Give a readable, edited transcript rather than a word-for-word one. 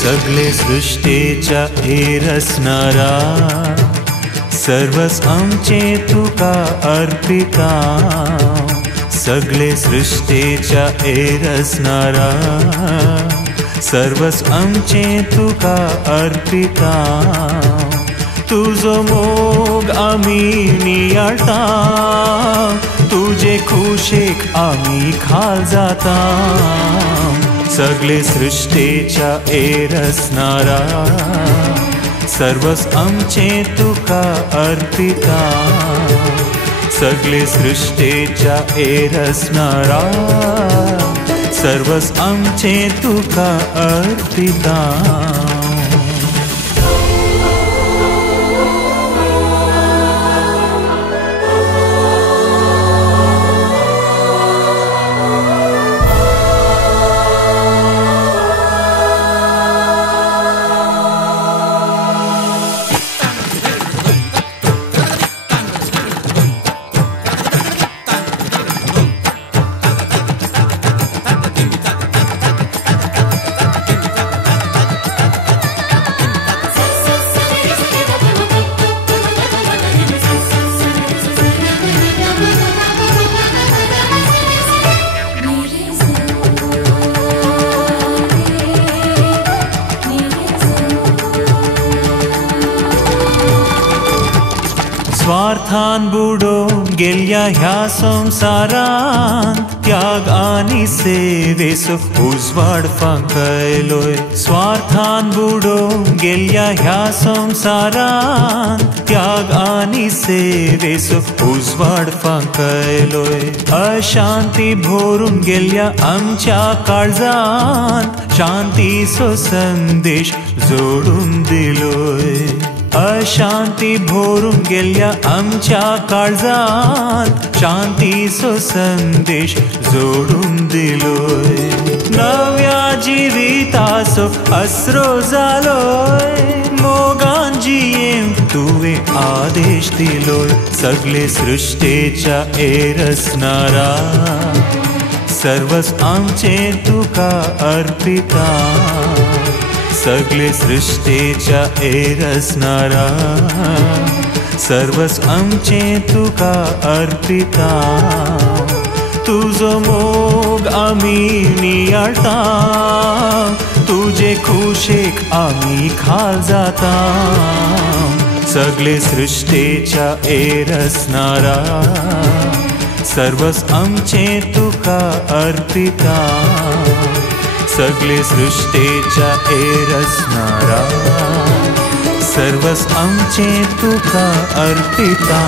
सगळे सृष्टेच्या रचणारा सर्वस आमचे तुका अर्पिता सगळे सृष्टेच्या रचणारा सर्वस आमचे तुका अर्पिता तुझो मोग आमी नियाळता तुझे खुशेक आमी खाल जाता सगळे सृष्टेच्या रचणारा सर्वस आमचे तुका अर्पिता सगळे सृष्टेच्या रचणारा सर्वस आमचे तुका अर्पिता स्वार्थान बुडोवन गेल्या ह्या संसारान त्याग आनी सेवेचो उजवाड फांकयलोय स्वार्थान बुडोवन गेल्या ह्या संसारान त्याग आनी सेवेचो उजवाड फांकयलोय अशांती भरून गेल्या आमच्या काळजान शांतीचो संदेश जोडून दिलोय अशांती भरून गेल्या आमच्या काळजात शांतीचो संदेश जोडून दिलोय नव्या जिविताचो आसरो जालोय मोगान जियेम तुवें आदेश दिलोय सगळे सृष्टेच्या रचणारा सर्वस आमचे तुका अर्पिता सगळे सृष्टेच्या रचणारा सर्वस आमचे तुका अर्पिता तुझो मोग आमी नियाळता तुझे खुशेक आमी खाल जाता सगळे सृष्टेच्या रचणारा सर्वस आमचे तुका अर्पिता सगळे सृष्टेच्या रचणारा सर्वस आमचे तुका अर्पिता